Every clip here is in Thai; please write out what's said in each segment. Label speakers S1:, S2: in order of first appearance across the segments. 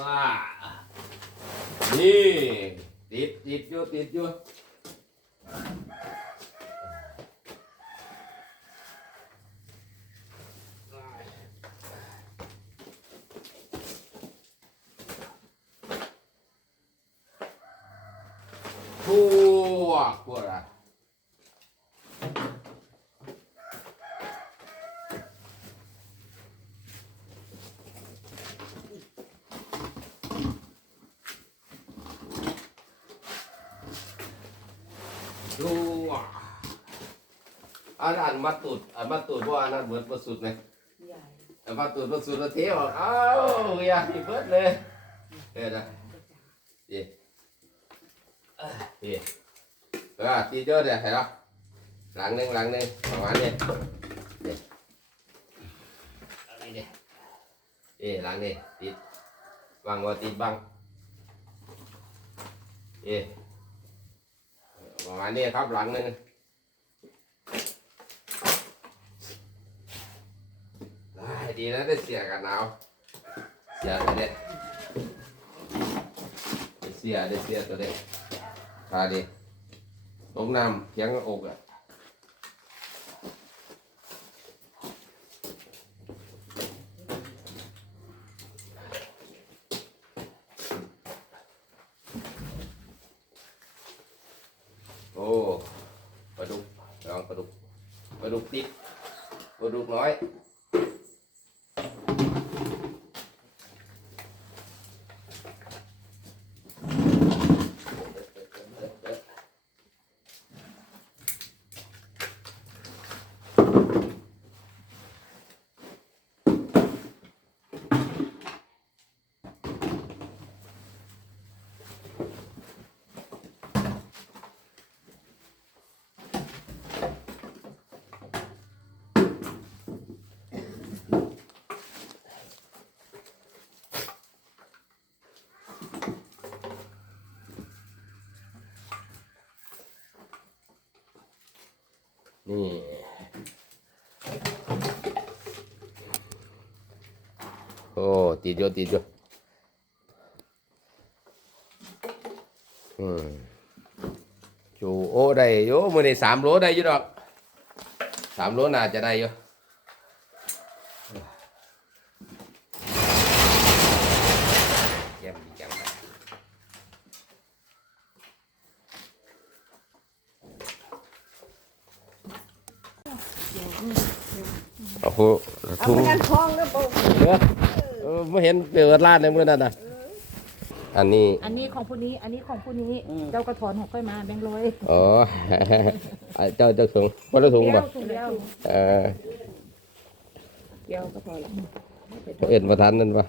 S1: ว้านี่ติดติดอยู่ติดอยู่ทั่วพวกอะดูอะ อันอันมาตุดอันมาตุดว่าอันนั้นเหมือนประสุดไหม
S2: ใหญ่
S1: อันมาตุดประสุดแล้วเที่ยวอ้าวอยากที่เบิดเลยเดี๋ยวนะดีเอ้ยดีเออตีเยอะเดี๋ยวเห็นไหมหลังหนึ่งหลังหนึ่งประมาณนี้นี่อะไรเนี่ยเอ๊หลังนี้ติดวางว่าติดบังเอ๊ประมาณนี้ครับหลังหนึ่ง ได้ดีนะได้เสียกันหนาวเสียตัวเด็ดได้เสียได้เสียตัวเด็ดพาดีลงน้ำเพียงอกอะโอ้ปลาดุกลองปลาดุกปลาดุกติดปลาดุกน้อย นี่โอ้ติดอยู่ติดอยู่อืมจูโอ้ได้อยู่มือนี่สามโลได้อยู่ดอกสามโลน่าจะได้อยู่เยี่ยมดีจังเลย โอ้โห
S2: เอา
S1: ทุ่ง
S2: ไปกันคลองแล้วบอก
S1: เออเออไม่เห็นเปิดร้านในเมื่อนั้นนะอันนี้
S3: อันนี้ของผู้นี้ อันนี้ของผู้นี้ เจ้ากระถอนของค่อยมาแบงค์ร้อย
S1: อ๋อ เจ้าเจ้าถุงวันละถุงป่ะ
S3: ถุงเดียว
S1: เออ
S2: เกี่ยวก็พอละ
S1: เอ็นประทานนั่นป่ะ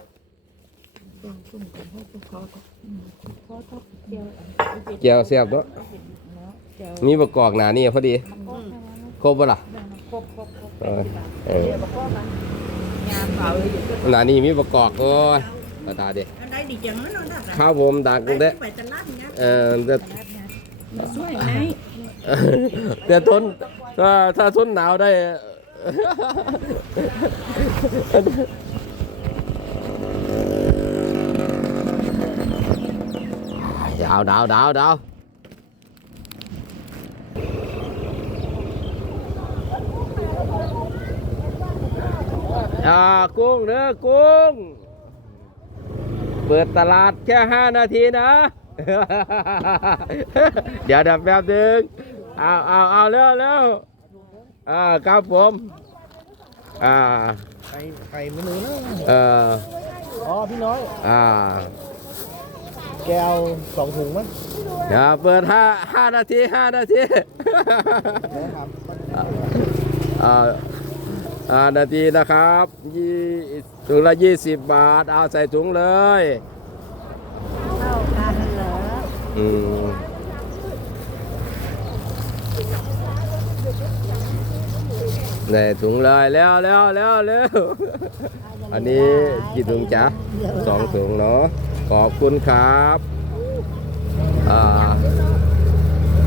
S3: พอทบเดียว
S1: เจียวเสียบเนาะ
S3: เดียว
S1: มีประกอบหนานี่พอดี ครบป่ะล่ะ
S3: ครบครบครบ
S1: เออเออ
S3: เดี๋ยวบอกว่ากันงาน
S2: เปล่าเลยอยู่
S1: หนานี่มีประกอบโอ้ยประตาเด็
S2: อันใดดีจังนั้นน่ะ
S1: ข้าวผมดังกูเด้
S2: ไปตลาดเนี้ย
S1: เออแต่
S2: สวยไหม
S1: แต่ทนถ้าถ้าทนหนาวได้ ดาวดาวดาวดาว อ่ากุ้งเด้อกุ้ง เปิดตลาดแค่ห้านาทีนะ เดี๋ยวดับแป๊บหนึงเอาเอาเอาเร็วเร็วอ่าครับผมอ่า
S4: ไข่ไข่เมนูนะ
S1: เอ่อ
S4: อ๋อพี่น้อย
S1: อ่า
S4: แกเอาสองถุงมั้ย
S1: เดี๋ยวเปิดห้าห้านาทีห้านาที
S4: นะครับ
S1: อ่า อ่านาทีนะครับยี่ถุงละยี่สิบบาท เอาใส่ถุงเลย
S2: เข้ากันเหรอ
S1: อืมในถุงเลยแล้วแล้วแล้วแล้วอันนี้กี่ถุงจ๊ะสองถุงเนาะขอบคุณครับอ่า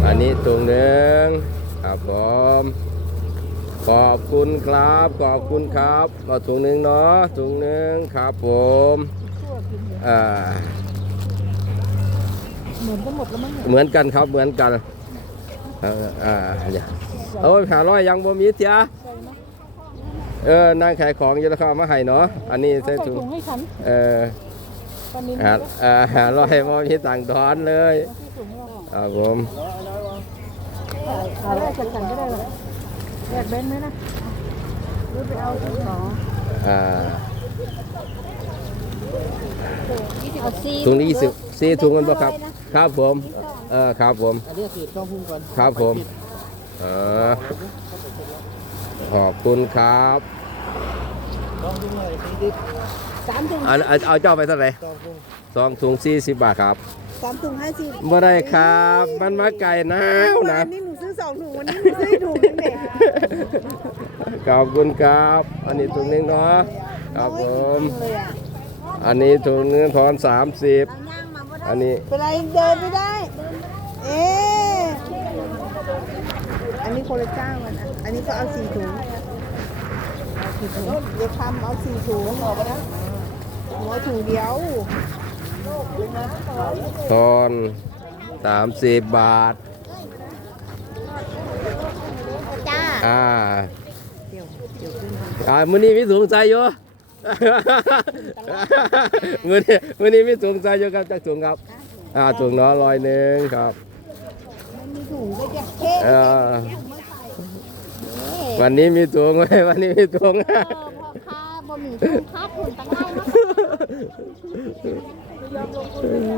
S1: อันนี้ถุงหนึ่งครับผม ขอบคุณครับ ขอบคุณครับเอาถุงหนึ่งเนาะถุงหนึ่งครับผม
S2: ทั่วพ
S1: เอ่อ
S3: เหมือนกันหมดแล้วมั้งเนี่ย
S1: เหมือนกันครับเหมือนกันเอ่ออ่าอย่าโอ้ยหาร้อยยังบ่มีเสีย
S3: ใส่ไหม
S1: เออนางขายของอยู่แล้วเขาเอามาให้เนาะอันนี้
S3: เอา
S1: ใส่
S3: ใส่
S1: ถุง
S3: ถุงให้ฉัน
S1: เออ
S3: ปลานิล
S1: หา
S3: ก็
S1: เอ่อหาร้อยบ่มีตังค์ทอนเลย
S3: ใส่ถุงเรา
S1: ครับผม
S3: เอาได้ฉันฉันก็ได้หรอก แยกเบ้นไหมนะหรือไปเอาถุงหนอ
S1: อ่า
S2: เอาซี
S1: ถุงนี้สิบสี่ถุงกันบ่ครับ ครับผมเออครับผม
S4: อันนี้สีช่องพุ่งก่อน
S1: ครับผมเออขอบคุณครับ
S4: ช่องพุ่งเลยสีดิบ
S2: สามถุง
S1: เอาเอาเอาเจ้าไปเท่าไหร่
S4: ช่องพุ่ง
S1: สองถุงสี่สิบบาทครับ
S2: สามถุงห้าสิบ
S1: บ่ได้ครับ มันมาไก่หนาวนะ
S2: วันนี้หนูซื้อ สองถุงวันนี้หนูซื้อถุงนึงเด็ก
S1: ขอบคุณครับ อันนี้ถุงหนึงเนาะครับผม
S2: เลยอะ
S1: อันนี้ถุงหนึงทอนสามสิบ
S2: เราย่างมาบ่ได้
S1: อันนี้
S2: เป็นไรเดินไม่ได้ เอ๊ะอันนี้คนละเจ้ากันนะอันนี้ก็เอาสี่ถุงเอาสี่ถุงเดี๋ยวทำเอาสี่ถุงออกไปนะหัวถุงเดียว
S1: ทอนสามสิบบาท
S2: จ้า
S1: อ่า
S2: เดี๋ยวเดี๋ยวขึ้น
S1: อ่ามื้อนี้มีถุงใส่อยู่มื้อนี้มื้อนี้มีถุงใส่อยู่ครับจักถุงครับอ่าถุงเนาะร้อยหนึ่งครับ
S2: มันมีถุงก็จะเท่
S1: เออวันนี้มีถุงไหมวันนี้มีถุง
S2: พ่อค้าบ่มีถุงค้าถุงตั้งไงเนาะ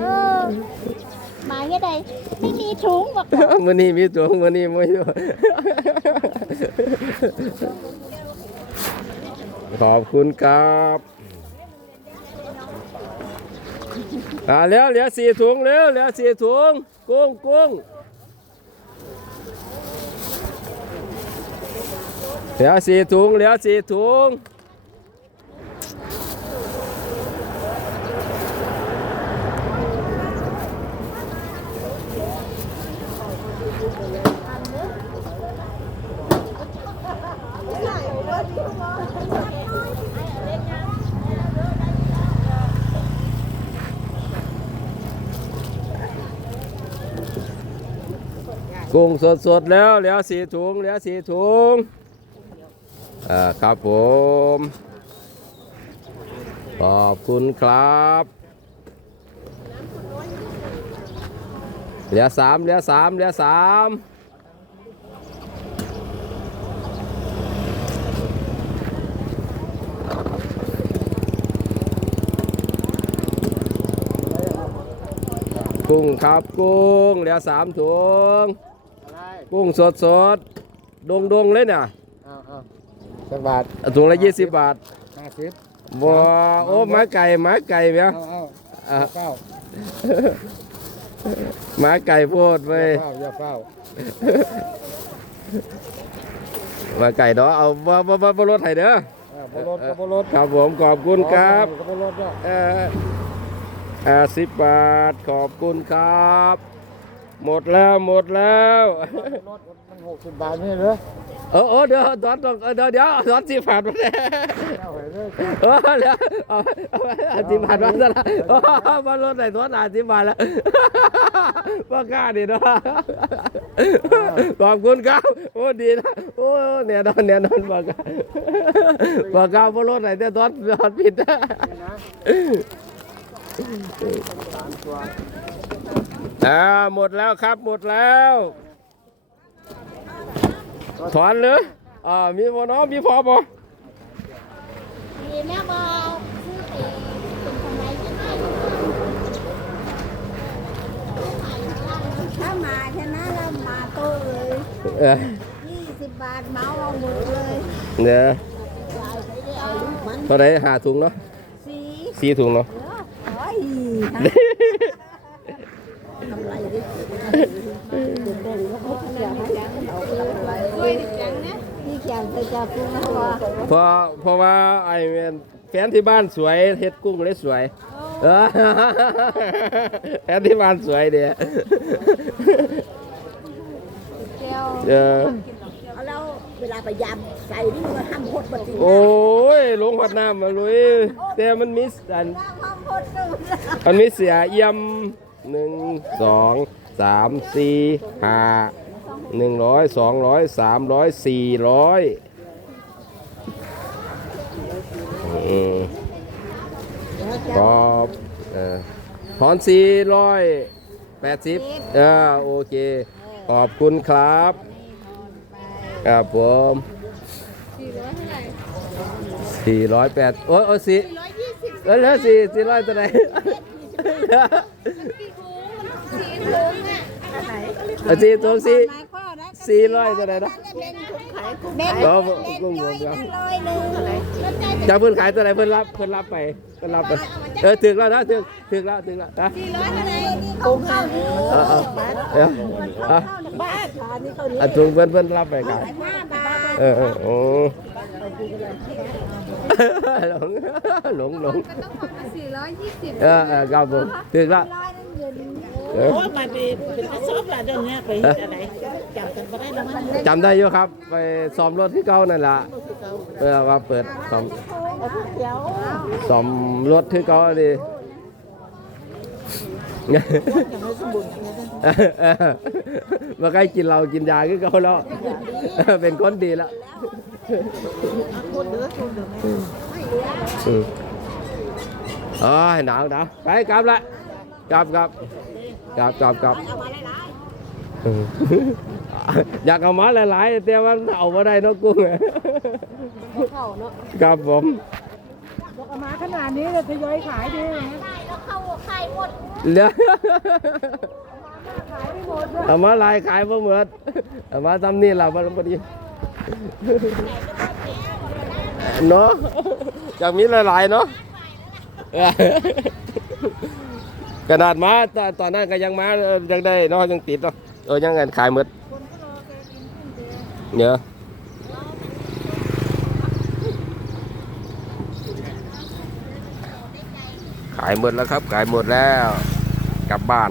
S2: เออมาเงี้ยใดไม่มีถุงบอก
S1: มื้อนี้มีถุงมื้อนี้ไม่มี ขอบคุณครับอ่าแล้วเหลือสี่ถุงแล้วเหลือสี่ถุงกุ้งกุ้งเหลือสี่ถุงเหลือสี่ถุง กุ้งสดสดๆแล้วเหลือสี่ถุงเหลือสี่ถุงอ่าครับผม ขอบคุณครับเหลือสามเหลือสามเหลือสามกุ้งครับกุ้งเหลือสามถุง กุ้งสดสดดงดงๆเลยเนี่ย
S4: เอาเอาสักบาท
S1: ถุงละยี่สิบบาท
S4: ห้าสิบ
S1: บัวโอ้หมาไก่หมาไก่เมีย
S4: เอาเอา
S1: อะ
S4: เฝ้า
S1: หมาไก่โพดไป
S4: เฝ้าอย่าเฝ้า
S1: หมาไก่เนาะเอาบ่บ่บ่บ่รถไถเด้อ
S4: อ่าบรถกับบรถ
S1: ครับผมขอบคุณครับ
S4: กับบรถเนี่ย
S1: เอ่อห้าสิบบาทขอบคุณครับ หมดแล้วหมดแล้ว
S4: รถมันหกสิบบาทนี่เหรอ
S1: เออเออเดี๋ยวตอนต้องเออเดี๋ยวเดี๋ยวตอนสิบบาทมาแล้ว
S4: เอาไปเลย
S1: เออเดี๋ยวเอาเอาเอาสิบบาทมาซะละโอ้มารถไหนตัวหนาสิบบาทแล้วว่ากล้าดีเนาะขอบคุณครับโอ้ดีนะโอ้เนี่ยนอนเนี่ยนอนบอกกล้าบอกกล้าว่ารถไหนแต่ตอนตอนผิดนะ อ่าหมดแล้วครับหมดแล้ว ถอนเลยอ่ามีบ่เน้องมีพอบ่
S2: มีแม่บอกซื้อตีเป็นคนไหนที่ไหนถ้ามาชนะแล้วมาโตเลย
S1: เออ
S2: ยี่สิบบาทเมาเอาหมดเลย
S1: เนี่ย
S2: เอาลูกมัน
S1: เท่าไหรหาถุงเนาะ
S2: สี
S1: สี่ถุงเนาะ
S2: เดี๋ยวโอ้ย ทำไรดิเดี๋ยวแบ่งก็พบอย่างให้เอาทำไรด้วยจังนะนี่จังจะจะพูดนะว่า
S1: เพราะเพราะว่าไอ้แม่นแฟนที่บ้านสวยเฮ็ดกุ้งเลยสวยเออแฟนที่บ้านสวยเด้
S2: แก้ว
S1: เออ
S2: เอาแล้ว
S3: เวลาไปยำใส่นี่มันทำโคตรปฏิ
S1: โอ้ยลงหัดน้ำมาลุยแต่มันมิสอัน
S3: ทำโคตรสุด
S1: มันมีเสียเอี่ยม หนึ่งสองสามสี่ห้าหนึ่งร้อยสองร้อยสามร้อยสี่ร้อยอืมขอบถอนสี่ร้อยแปดสิบอ่าโอเค ขอบคุณครับครับผมสี่ร้อยแปดโอ้ยโอ้ยสี่เออเหลือสี่สี่ร้อยตัวไหน เอาสี่ตัวสี่สี่ร้อยตัวไหนนะ
S3: เบ็ด
S1: ก็กุ้งรวมครับ
S3: ร้อยหนึ่ง
S1: จะเพิ่นขายตัวไหนเพิ่นรับเพิ่นรับไปเพิ่นรับไปเออถึงแล้วนะถึงถึงแล้วถึงแล้วนะ
S3: กุ้งข้าวนี่
S1: เออเออเออเออ
S3: บ้านขายนี่เขานี่
S1: อะถุงเพิ่นเพิ่นรับไปขาย
S3: ห้าบาท
S1: เออเออโอ้หลงหลงหลง
S5: ต้องบอกว่าสี่ร้อยยี่สิบ
S1: เออเออครับผมถึงแล้วเออ
S2: โอ้ยมาเป็นเป็นกระสอบละเดี๋ยวนี้ไปเฮ็ดอะไรจับกันบ่ได้แล้วมัน
S1: จำได้อยู่ครับ ไปซ้อมรถที่เก่านั่นล่ะเออว่าเปิดซ้อม
S2: เดี๋ยว
S1: ซ้อมรถที่เก่าดิ
S2: ยังไม่สมบูรณ์อย่างนี้นะ
S1: มาใกล้กินเรากินยาก็เขาแล้วเป็นคนดีแล้ว
S2: คนเหลือคนเหลือ
S1: อืมโอ้ยหนาวหนาวไปกลับละ กลับกลับกลับกลับกลับอืมอยากเอามาหลายๆแต่ว่าเอามาได้เนกกุ้ง
S3: เข้าเนาะ
S1: ครับผม
S3: เอามาขนาดนี้เลยทยอยขายดีนะ
S1: เหลือเอามาหลายขายบ่เหมือดเอามาทำนี่เราพอดีเนาะอยากมีหลายๆเนาะ กระดาษมาตอนตอนนั้นก็ยังมาเออยังได้เนาะยังติดเนาะเออยังเงินขายหมดเนอะขายหมดแล้วครับ ขายหมดแล้ว กลับบ้าน